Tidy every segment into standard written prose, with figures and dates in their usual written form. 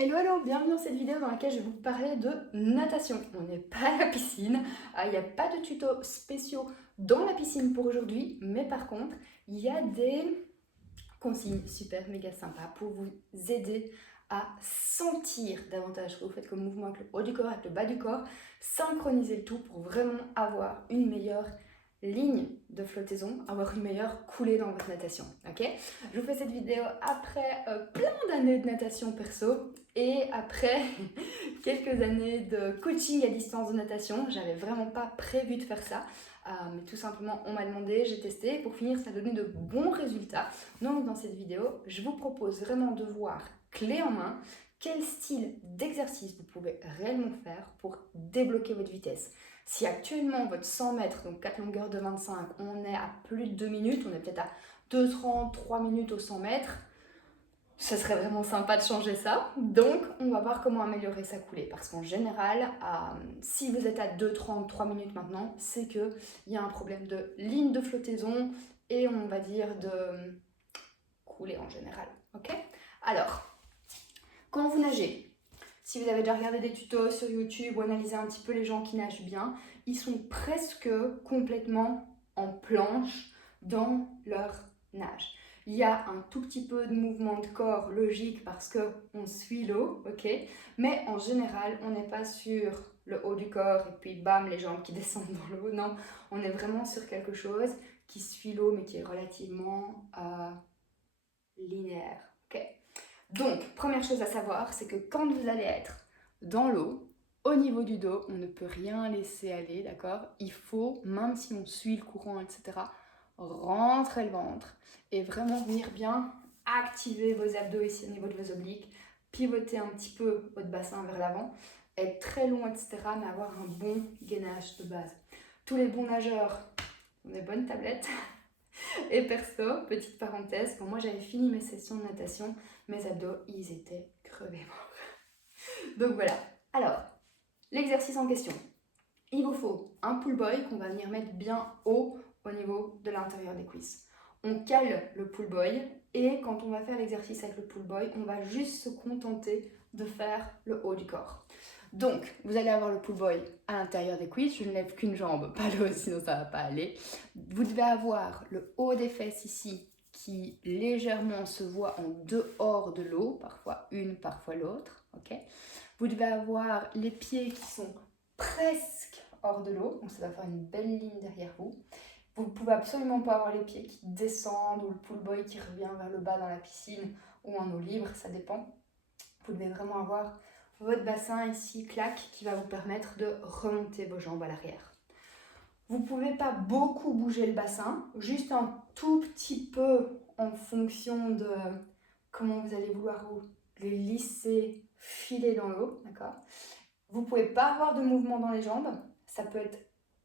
Hello, hello, bienvenue dans cette vidéo dans laquelle je vais vous parler de natation. On n'est pas à la piscine, il n'y a pas de tutos spéciaux dans la piscine pour aujourd'hui, mais par contre, il y a des consignes super méga sympas pour vous aider à sentir davantage ce que vous faites comme mouvement avec le haut du corps, avec le bas du corps, synchroniser le tout pour vraiment avoir une meilleure ligne de flottaison, avoir une meilleure coulée dans votre natation, ok? Je vous fais cette vidéo après plein d'années de natation perso et après quelques années de coaching à distance de natation. J'avais vraiment pas prévu de faire ça, mais tout simplement on m'a demandé, j'ai testé et pour finir ça a donné de bons résultats. Donc dans cette vidéo, je vous propose vraiment de voir clé en main quel style d'exercice vous pouvez réellement faire pour débloquer votre vitesse. Si actuellement votre 100 mètres, donc 4 longueurs de 25, on est à plus de 2 minutes, on est peut-être à 2,30, 3 minutes au 100 mètres, ce serait vraiment sympa de changer ça. Donc, on va voir comment améliorer sa coulée. Parce qu'en général, si vous êtes à 2,30, 3 minutes maintenant, c'est qu'il y a un problème de ligne de flottaison et on va dire de coulée en général. Ok? Alors, quand vous nagez, si vous avez déjà regardé des tutos sur YouTube ou analysé un petit peu les gens qui nagent bien, ils sont presque complètement en planche dans leur nage. Il y a un tout petit peu de mouvement de corps logique parce qu'on suit l'eau, ok? Mais en général, on n'est pas sur le haut du corps et puis bam, les jambes qui descendent dans l'eau. Non, on est vraiment sur quelque chose qui suit l'eau mais qui est relativement linéaire, ok? Donc, première chose à savoir, c'est que quand vous allez être dans l'eau, au niveau du dos, on ne peut rien laisser aller, d'accord? Il faut, même si on suit le courant, etc., rentrer le ventre et vraiment venir bien activer vos abdos ici au niveau de vos obliques, pivoter un petit peu votre bassin vers l'avant, être très long, etc., mais avoir un bon gainage de base. Tous les bons nageurs ont des bonnes tablettes. Et perso, petite parenthèse, quand moi j'avais fini mes sessions de natation, mes abdos, ils étaient crevés morts. Donc voilà. Alors, l'exercice en question. Il vous faut un pull boy qu'on va venir mettre bien haut au niveau de l'intérieur des cuisses. On cale le pull boy et quand on va faire l'exercice avec le pull boy, on va juste se contenter de faire le haut du corps. Donc, vous allez avoir le pull boy à l'intérieur des cuisses. Je ne lève qu'une jambe, pas l'autre, sinon ça ne va pas aller. Vous devez avoir le haut des fesses ici qui légèrement se voit en dehors de l'eau, parfois une, parfois l'autre. Okay, vous devez avoir les pieds qui sont presque hors de l'eau, donc ça va faire une belle ligne derrière vous. Vous ne pouvez absolument pas avoir les pieds qui descendent ou le pull boy qui revient vers le bas dans la piscine ou en eau libre, ça dépend. Vous devez vraiment avoir votre bassin ici, claque, qui va vous permettre de remonter vos jambes à l'arrière. Vous ne pouvez pas beaucoup bouger le bassin, juste un tout petit peu en fonction de comment vous allez vouloir vous les lisser, filer dans l'eau, d'accord? Vous ne pouvez pas avoir de mouvement dans les jambes, ça peut être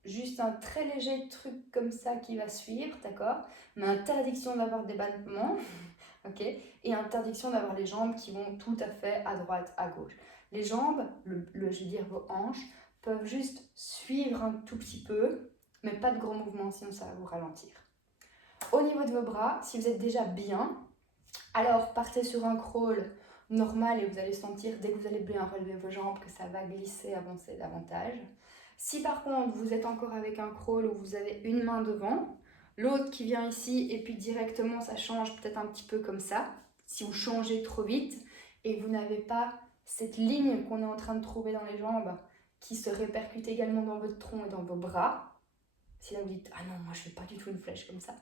juste un très léger truc comme ça qui va suivre, d'accord? Mais interdiction d'avoir des battements, ok? Et interdiction d'avoir les jambes qui vont tout à fait à droite, à gauche. Les jambes, je veux dire vos hanches, peuvent juste suivre un tout petit peu, mais pas de gros mouvements, sinon ça va vous ralentir. Au niveau de vos bras, si vous êtes déjà bien, alors partez sur un crawl normal et vous allez sentir dès que vous allez bien relever vos jambes que ça va glisser, avancer davantage. Si par contre vous êtes encore avec un crawl où vous avez une main devant, l'autre qui vient ici et puis directement ça change peut-être un petit peu comme ça, si vous changez trop vite et vous n'avez pas cette ligne qu'on est en train de trouver dans les jambes qui se répercute également dans votre tronc et dans vos bras, si là vous dites « Ah non, moi je fais pas du tout une flèche comme ça »,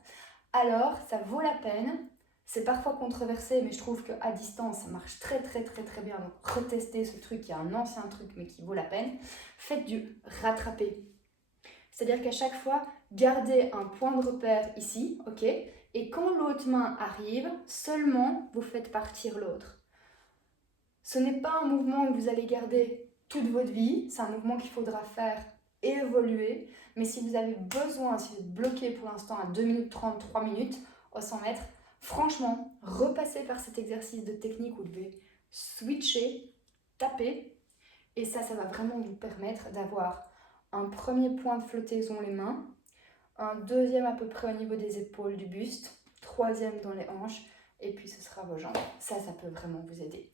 alors ça vaut la peine. C'est parfois controversé, mais je trouve qu'à distance, ça marche très bien. Donc, retestez ce truc, qui est un ancien truc, mais qui vaut la peine. Faites du rattrapé. C'est-à-dire qu'à chaque fois, gardez un point de repère ici, ok? Et quand l'autre main arrive, seulement vous faites partir l'autre. Ce n'est pas un mouvement que vous allez garder toute votre vie. C'est un mouvement qu'il faudra faire évoluer. Mais si vous avez besoin, si vous êtes bloqué pour l'instant à 2 minutes 30, 3 minutes au 100 mètres, franchement, repassez par cet exercice de technique où vous devez switcher, taper. Et ça va vraiment vous permettre d'avoir un premier point de flottaison les mains, un deuxième à peu près au niveau des épaules du buste, troisième dans les hanches, et puis ce sera vos jambes. Ça peut vraiment vous aider.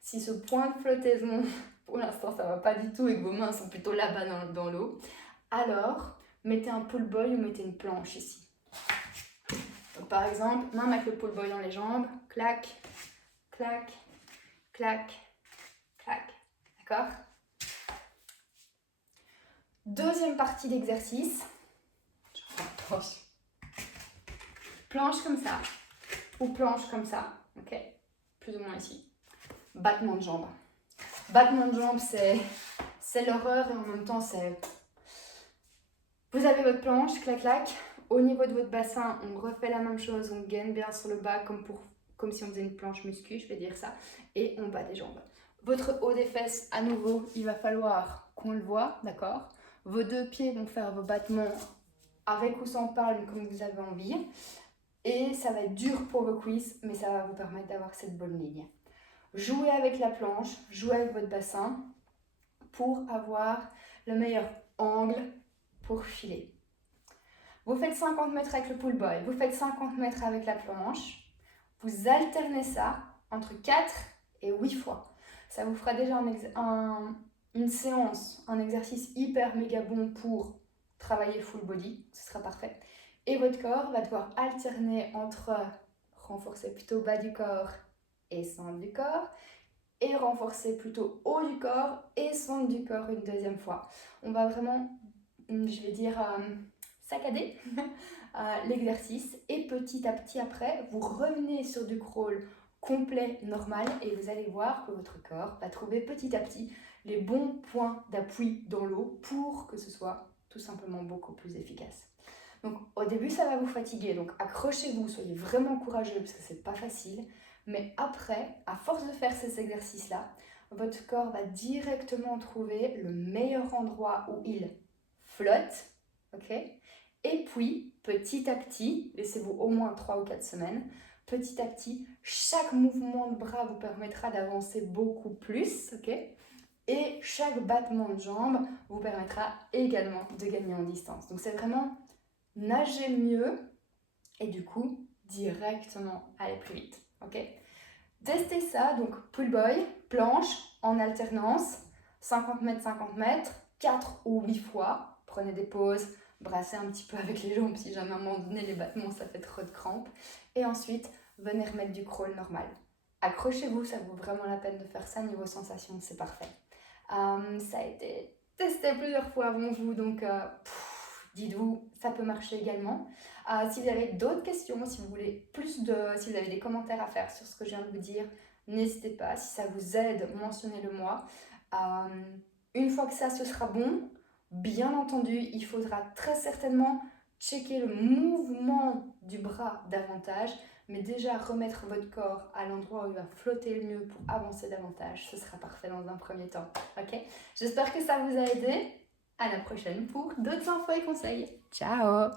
Si ce point de flottaison, pour l'instant ça va pas du tout et que vos mains sont plutôt là-bas dans l'eau, alors mettez un pull boy ou mettez une planche ici. Donc par exemple, main avec le pull boy dans les jambes, clac, clac, clac, clac. D'accord? Deuxième partie d'exercice. Planche comme ça ou planche comme ça, ok? Plus ou moins ici. Battement de jambes. Battement de jambes, c'est l'horreur et en même temps c'est... Vous avez votre planche, clac clac. Au niveau de votre bassin, on refait la même chose, on gaine bien sur le bas comme si on faisait une planche muscu, je vais dire ça, et on bat des jambes. Votre haut des fesses, à nouveau, il va falloir qu'on le voit, d'accord? Vos deux pieds vont faire vos battements avec ou sans palme comme vous avez envie. Et ça va être dur pour vos cuisses, mais ça va vous permettre d'avoir cette bonne ligne. Jouez avec la planche, jouez avec votre bassin pour avoir le meilleur angle pour filer. Vous faites 50 mètres avec le pull boy, vous faites 50 mètres avec la planche. Vous alternez ça entre 4 et 8 fois. Ça vous fera déjà une séance, un exercice hyper méga bon pour travailler full body. Ce sera parfait. Et votre corps va devoir alterner entre renforcer plutôt bas du corps et centre du corps et renforcer plutôt haut du corps et centre du corps une deuxième fois. On va vraiment, je vais dire, saccader l'exercice et petit à petit après, vous revenez sur du crawl complet, normal et vous allez voir que votre corps va trouver petit à petit les bons points d'appui dans l'eau pour que ce soit tout simplement beaucoup plus efficace. Donc au début ça va vous fatiguer, donc accrochez-vous, soyez vraiment courageux parce que c'est pas facile. Mais après, à force de faire ces exercices-là, votre corps va directement trouver le meilleur endroit où il flotte, ok? Et puis, petit à petit, laissez-vous au moins 3 ou 4 semaines, petit à petit, chaque mouvement de bras vous permettra d'avancer beaucoup plus, ok? Et chaque battement de jambe vous permettra également de gagner en distance. Donc c'est vraiment nager mieux et du coup, directement aller plus vite, ok? Testez ça, donc pull boy, planche, en alternance, 50 mètres, 50 mètres, 4 ou 8 fois. Prenez des pauses, brassez un petit peu avec les jambes si jamais à un moment donné les battements ça fait trop de crampes. Et ensuite, venez remettre du crawl normal. Accrochez-vous, ça vaut vraiment la peine de faire ça, niveau sensation, c'est parfait. Ça a été testé plusieurs fois avant vous, donc dites-vous, ça peut marcher également. Si vous avez d'autres questions, si vous avez des commentaires à faire sur ce que je viens de vous dire, n'hésitez pas. Si ça vous aide, mentionnez-le moi. Une fois que ça, ce sera bon, bien entendu, il faudra très certainement checker le mouvement du bras davantage, mais déjà remettre votre corps à l'endroit où il va flotter le mieux pour avancer davantage, ce sera parfait dans un premier temps. Ok? J'espère que ça vous a aidé. À la prochaine pour d'autres infos et conseils. Ciao!